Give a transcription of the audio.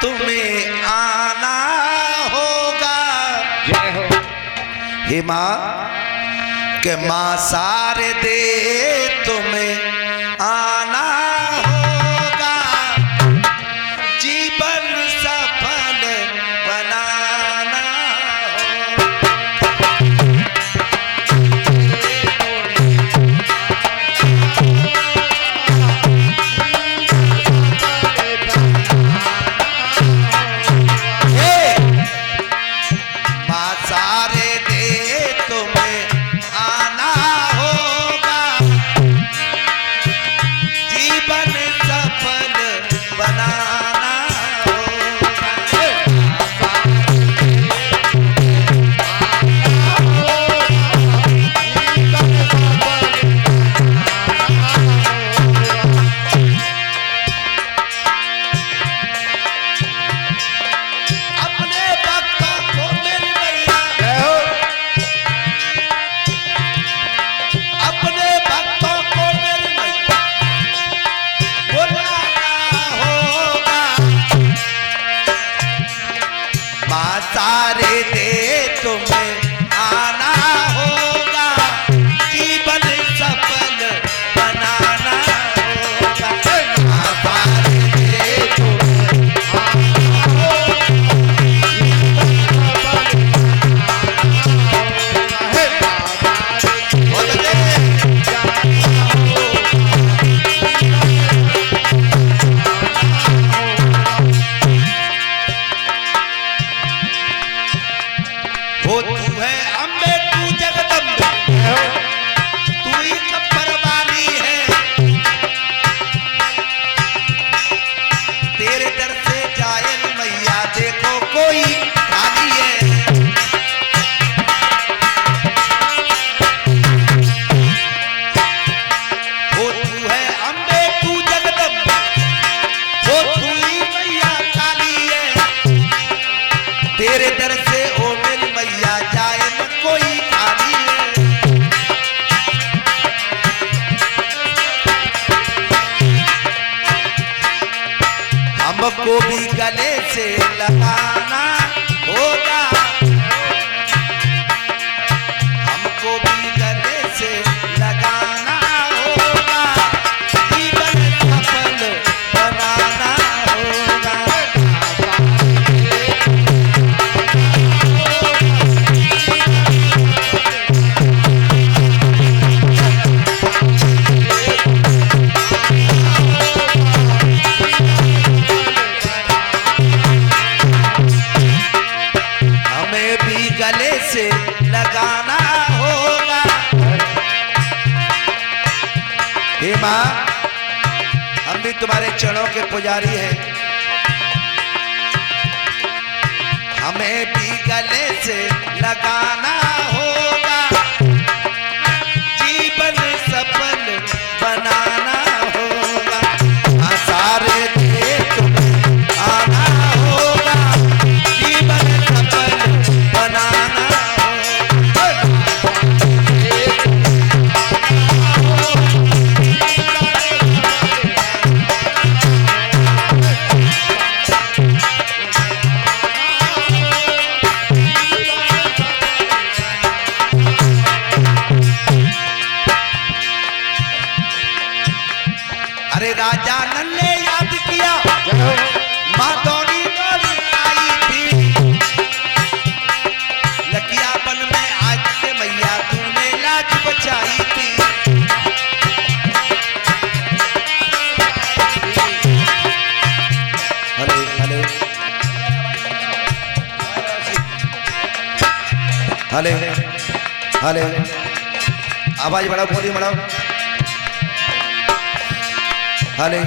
तुम्हें आना होगा। जय हो। हे माँ के माँ सारे दे तुम्हें आना होगा, जीवन सफल बनाना सारे दे तुम्हें आना होगा, जीवन सफल बनाना होगा। सारे दे तुम्हें वो तू है अम्बे, तू जगदम्बे, तू ही कब्बर वाली है। तेरे दर से जाए मैया देखो कोई खाली है। वो तू है अम्बे, तू जगदम्बे, वो तू ही मैया काली है। तेरे दर से ओ मेरी मैया जाए न कोई खाली है। हमको भी गले से लगाना होगा, हमको भी गले से लगाना होगा, जीवन सफल बनाना होगा। हमें भी गले से लगाना होगा। हे माँ, हम भी तुम्हारे चरणों के पुजारी हैं, हमें भी गले से लगाना होगा, जीवन सफल बनाना होगा। सारे दे तुम्हें आना होगा, जीवन सफल बनाना होगा। अरे राजा नन्हे याद किया, माँ दौड़ी दौड़ी आई थी। लकियापन में आज से मैया तूने लाज बचाई थी। हेलो हेलो हेलो हेलो, आवाज बढ़ाओ, वॉल्यूम बढ़ाओ। हेलो